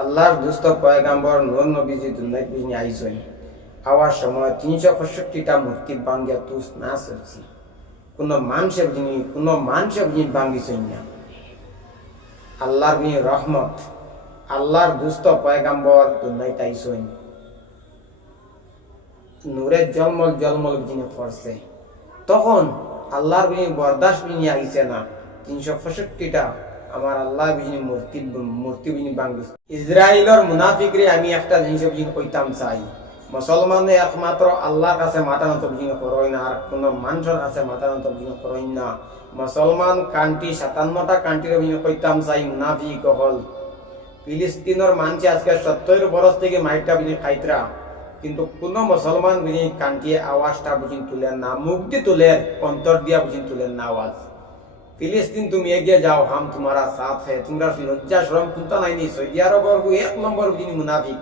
আল্লাহর দুস্থ পয়গাম্বর নূর নবীজি দুনিয়ায় বিজনি আইসেন আওয়ার সময় 365টা মূর্তি ভাঙ্গিয়া তুস না করছি কোনো মানুষের জিনিস ভাঙ্গিছেন না। আল্লাহর রহমত, আল্লাহর দুস্থ পয়গাম্বর দুনিয়ায় আইসেন নূরের জলমল জলমল যিনি করছে, তখন আল্লাহর বরদাস্ত বিনি আইছে না। 365টা আমার আল্লাহ বিনি মূর্তি বিনি বাংলিছে। ইসরায়েলের মুনাফিকরে আমি একটা জিনিস বিনি কইতাম চাই, মুসলমানে একমাত্র আল্লাহর কাছে মাথা নত বিনি করই না, আর কোন মানুষের কাছে মাথা নত বিনি করই না। মুসলমান কান্ট্রি 57টা কান্ট্রির বিনি কইতাম চাই মুনাফিক হল। ফিলিস্তিনের মানুষ আজকে 70 বছর থেকে মাইটা বিনি খাইতরা, কিন্তু কোন মুসলমান বিনি কান্টিয়ে আওয়াজটা বুঝিন তুলেন না, মুখ দিয়ে তুলেন, অন্তর দিয়া বুঝিন তুলেন না আওয়াজ। ফিলিস্তিন তুমি এগিয়ে যাও, হাম তোমারা সাথ হ্যাঁ। তোমরা লজ্জা শরম কোনটা নাইনি। সৌদি আরবর 1 নম্বর বুঝিনি মুনাফিক,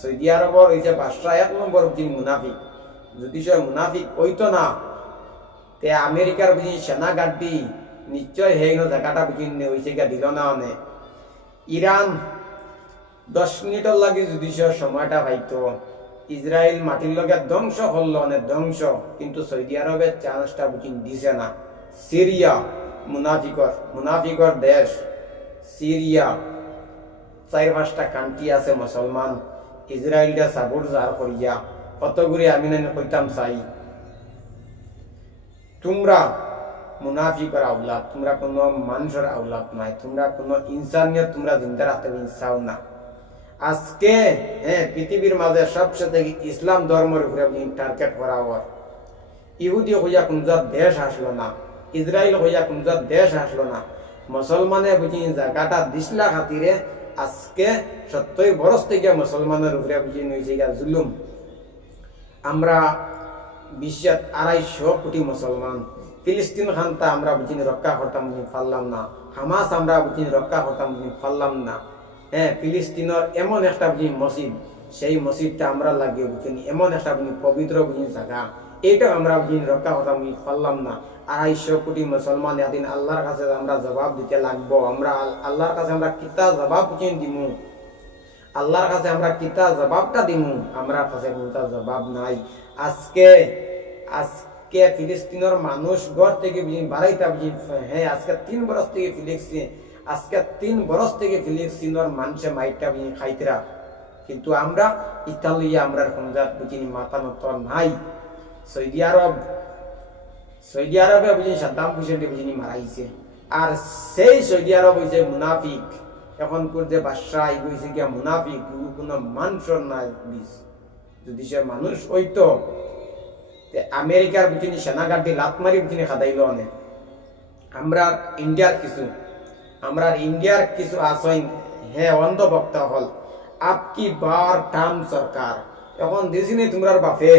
সৌদি আরবর হয়েছে বাদশা 1 নম্বর বুঝিনি মুনাফিক। যদি সে মুনাফিক হইতো না, তে আমেরিকার বুঝিনি সেনা গাড়ি নিশ্চয় হয়ে গেল জায়গাটা বুঝিনি হয়েছে গিয়া দিল না। অনেক ইরান 10 মিনিটের লাগে যদি সে সময়টা পাইতো, ইসরায়েল মাটির লগে ধ্বংস করলো, অনেক ধ্বংস, কিন্তু সৌদি আরবের চান্সটা বুঝিন দিছে না। সিরিয়া মুনাফিকর দেশ, সিরিয়া 4-5টা কান্ট্রি আছে মুসলমান, ইসরায়েলটা সাপোর্ট জার করিয়া কতগুলি আমি কইতাম চাই। তোমরা মুনাফিকর আওলাদ, তোমরা কোনো মানুষের আওলাদ নাই, তোমরা কোনো ইনসানিয়ত তোমরা জিন্দা রাখতে চাও না। আজকে পৃথিবীর মাঝে সবচেয়ে ইসলাম ধর্মের উপরে টার্গেট করা হয়। ইহুদি হইয়া কোন দেশ আসলো না, ইসরায়েল হইয়া কোন দেশ আসলো না, মুসলমানে বুঝি জায়গাটা দিসলা খাতিরে আজকে 70 বছর থেকে মুসলমানের উপরে বুঝি হয়েছে জুলুম। আমরা বিশ্বের 250 কোটি মুসলমান, ফিলিস্তিন খানটা আমরা বুঝি রক্ষা করতাম পারলাম না, হামাস আমরা বুঝি রক্ষা করতাম পারলাম না। ফিলিস্তিনের এমন একটা মসজিদ, সেই মসজিদটা আমরা লাগিয়ে বুঝিনি, এমন একটা পবিত্র জায়গা, এইটা আমরা রক্ষা করতাম পারলাম না। 250 কোটি মুসলমান এদিন আল্লাহর কাছে আমরা জবাব দিতে লাগবো। আমরা আল্লাহর কাছে আমরা কিতা জবাব দিমু, আল্লাহর কাছে আমরা কিতা জবাবটা দিমু, আমরা কাছে কোনটা জবাব নাই। আজকে ফিলিস্তিনের মানুষ ঘর থেকে বাড়াইতা আজকে 3 বছর থেকে ফিলিস্তিনের মানুষে মাইটটা খাইতরা, কিন্তু আমরা ইতালিয়া আমরা বুঝিনি মাথা নত নাই। সৌদি আরবে বুঝিনি সাদ্দাম হুসেনকে বুঝিনি মারাইছে, আর সেই সৌদি আরব হয়েছে মুনাফিক। এখন যে বাদশাহ হয়েছে গিয়া মুনাফিক, কোনো মানুষের নাই বিষ। যদি সে মানুষ হইতো, আমেরিকার বুঝিনি সেনা গাড়ি লাত মারি বুঝিনি খাদাইল অনেক। আমরা ইন্ডিয়ার কিছু আসেন অন্ধ বক্তা হল আপকি বার টার্ম সরকার। এখন দিছিনি তোমরার বাপে,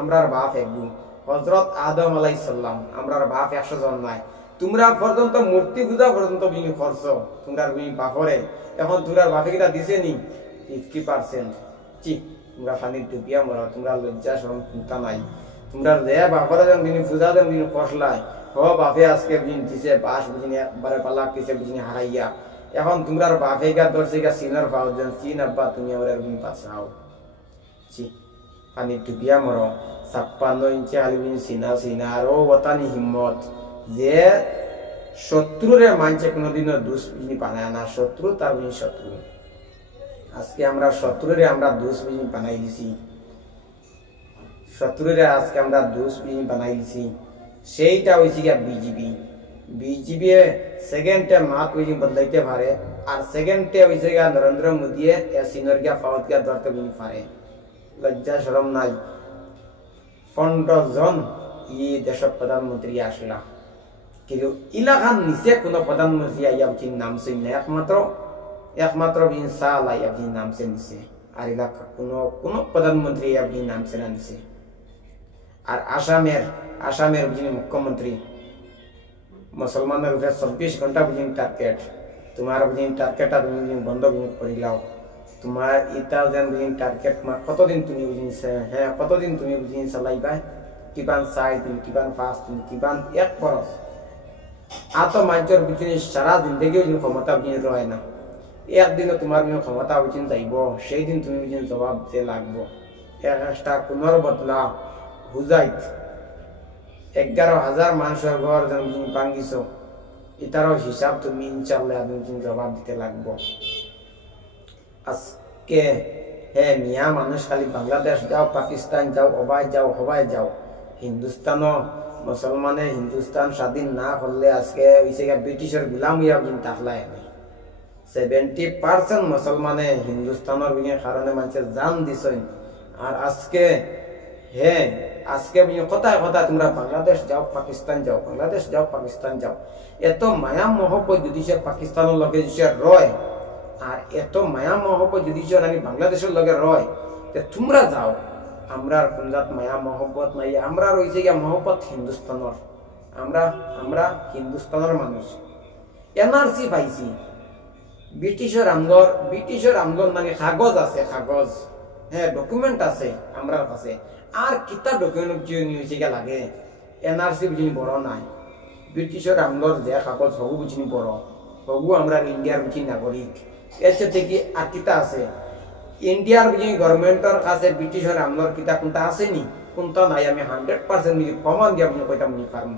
আমরার বাপ একদম হযরত আদম আলাইহিস সালাম, আমরার বাপ 100 জন নাই। তোমরা পর্যন্ত মূর্তি পূজা পর্যন্ত করছ তোমরার বাপরে। এখন তোমরার বাপে কিটা দিছে নি 50%। তোমরা পানির ডুবিয়া মরা, তোমরা লজ্জা শরম চিন্তা নাই। তোমরা যে বাপরে যেন পূজা যেন ফসলায় বাপে আজকে দিছে বাস বুঝিনি একবারে পালা কিসে বুঝিনি হারাইয়া। এখন তোমরার বাপে গা ধরছে গা সিনার পাও যেন চিন আব্বা তুমি আমার পাশাও। পানি ডুবিয়া মর 56 ইঞ্চি আলবিন সিনা আর ও ওতানি হিম্মত যে শত্রুরে মানছে কোনোদিনও দুষ্বিনী বানায় না। শত্রু তার শত্রু। আজকে আমরা শত্রুরে আমরা দুষ্বিনী বানাই দিছি, শত্রুরে আজকে আমরা দুষ্বিনী বানাই দিছি। সেইটা হয়েছে গিয়া বিজেপি সেকেন্ডে মাত হয়েছে বদলাইতে পারে, আর সেকেন্ডে হয়েছে গিয়া নরেন্দ্র মোদী সিনর গিয়া পাওয়াত গিয়া ধরতে পারে। লজ্জা শরম নাই। 15 জন দেশের প্রধানমন্ত্রী আসলা, কিন্তু ইলাকার নিচে কোনো প্রধানমন্ত্রী আইয়া নামছে না, একমাত্র সালা নামছে নিচে, আর এলাকা কোনো প্রধানমন্ত্রী নামছে না নিচে। আর আসামের মুখ্যমন্ত্রী মুসলমানের উপরে 24 ঘন্টা টার্গেট। তোমার টার্গেটটা তুমি বন্ধ করিলাও, তোমার ইটা যেন টার্গেট কতদিন তুমি কতদিন তুমি চালাইবা, কিবান 4 দিন, কিবান 5 দিন, কিবান 1 বছর। আত মানুষের সারা জিন্দগিও ক্ষমতা রয় না। একদিনও তোমার ক্ষমতা বুঝিন যাইব, সেই দিন তুমি বুঝিন জবাব দিতে লাগবো। একটা কোনোর বদলা হুজাইত 11,000 মানুষের ঘর যেন তুমি ভাঙ্গিছ, এটারও হিসাব তুমি ইনশাল্লাহ তুমি জবাব দিতে লাগবো। আজকে হ্যাঁ মিয়া মানুষ খালি বাংলাদেশ যাও, পাকিস্তান যাও, অবাই যাও, হবাই যাও, হিন্দুস্তানও মুসলমানে হিন্দুস্তান স্বাধীন না করলে আজকে হয়েছে ব্রিটিশের গুলাম হইয়া তাহলাই নাই। 70% মুসলমানে হিন্দুস্তানের কারণে মানুষের জান দিছেন। আর আজকে হ্যাঁ আজকে কথায় কথায় তোমরা বাংলাদেশ যাও, পাকিস্তান যাও, বাংলাদেশ যাও, পাকিস্তান যাও, এত মায়া মহব্বত যদি সে পাকিস্তানের লগে সে রয়, আর এত মায়া মহব্বত যদি সে নাকি বাংলাদেশের লগে রয়, তোমরা যাও। আমরা কোনজাত মায়া মহব্বত নাই, আমরা রয়েছে গিয়া মহব্বত হিন্দুস্তানের। আমরা হিন্দুস্তানের মানুষ। এনআরসি পাইছি ব্রিটিশের আমলর নাকি কাগজ আছে, কাগজ হ্যাঁ ডকুমেন্ট আছে আমরা কাছে। আর কিতা ডকুমেন্ট হয়েছে গিয়া লাগে, এনআরসি বুঝিনি বড় নাই। ব্রিটিশের আমলর যে কাগজ হবু বুঝিনি বড়, হবু আমরা ইন্ডিয়ার বুঝি নাগরিক। এর সাথে কি আর কিতা আছে ইন্ডিয়ার বুঝিনি গভর্নমেন্টের কাছে ব্রিটিশের আমলর কিতা কোনটা আসেনি, কোনটা নাই। আমি 100% প্রমাণ দিয়া বুঝি কইতাম নি পারম।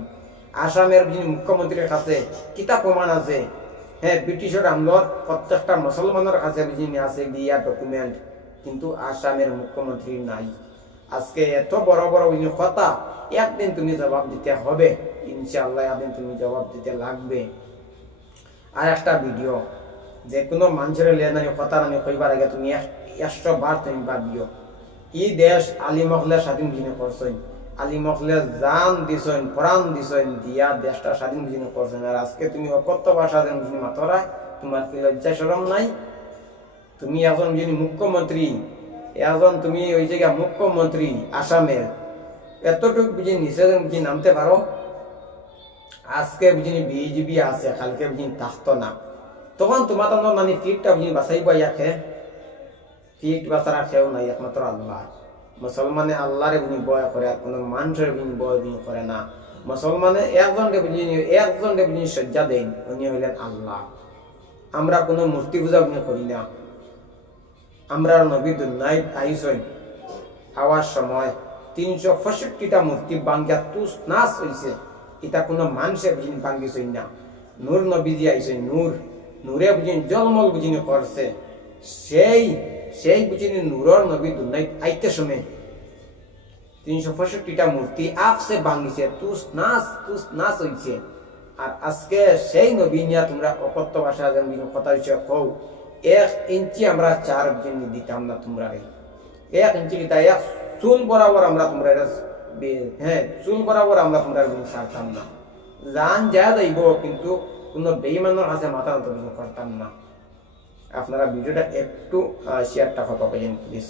আসামের বুঝিনি মুখ্যমন্ত্রীর কাছে কিতা প্রমাণ আছে, হ্যাঁ ব্রিটিশের আমলর প্রত্যেকটা মুসলমানের কাছে বুঝিনি আছে দিয়া ডকুমেন্ট, কিন্তু আসামের মুখ্যমন্ত্রী নাই। আজকে এত বড় বড় কথা, একদিন তুমি জবাব দিতে হবে ইনশাআল্লাহ, একদিন তুমি জবাব দিতে লাগবে। আর একটা ভিডিও যে কোনো মানুষের কথা নানি কইবার আগে তুমি 100 বার তুমি ভাবিও, ই দেশ আলী মখলে স্বাধীন বুঝিনি করছেন, আলী মখলে জান দিছেন, প্রাণ দিছেন, দিয়া দেশটা স্বাধীন বুঝিনি করছেন। আর আজকে তুমি অকথ্য ভাষা যেন বুঝিনি মাতরা, তোমার কি লজ্জা শরম নাই? তুমি এখন যিনি মুখ্যমন্ত্রী, এখন তুমি ওই জায়গা মুখ্যমন্ত্রী আসামের, এতটুকু বুঝি নিচে বুঝি নামতে পারো? আজকে বুঝিনি বিজেপি আছে, কালকে বুঝিনি থাকতো না, তখন তোমার তো মানে ফিটটা বুঝিনি বাঁচাইবা ইয়াকে, ফিট বাঁচার কেউ নাই, একমাত্র আল্লাহ। মুসলমানে আল্লাহরে বুঝি বয় করে, আর কোনো মানুষের বুঝি বয় বুঝি করে না। মুসলমানে একজনকে বুঝি সজ্জা দেন, উনি হইলেন আল্লাহ। আমরা কোনো মূর্তি পূজা বুঝি করি না। আমরা নবী দুনিয়ায় আইসন হওয়ার সময় 365টা মূর্তি বাঙ্গিয়া তুস নাচ হয়েছে, এটা কোনো মানুষের বুঝিনি ভাঙ্গিছই না। নূর নবীজি আইসেন, নূরে বুঝিনি জলমল বুঝিনি করছে, সেই বুঝিনি নূরর নবী দুনিয়ায় আইতে সময় 365টা মূর্তি আপসে ভাঙ্গিছে, তুস নাচ হয়েছে। আর আজকে সেই নবী নিয়া তোমরা অকথ্য ভাষা যেন কথা হয়েছে কও, 1 ইঞ্চি আমরা 4 বুঝিনি দিতাম না তোমরা, 1 ইঞ্চি দিতা 1 চুল বরাবর আমরা তোমরা হ্যাঁ চুল বরাবর আমরা তোমরা ছাড়তাম না। জান যা যাইব, কিন্তু কোনো বেঈমানের কাছে মাথা নত করতাম না। আপনারা ভিডিওটা একটু শেয়ারটা কথা বলেন প্লিজ।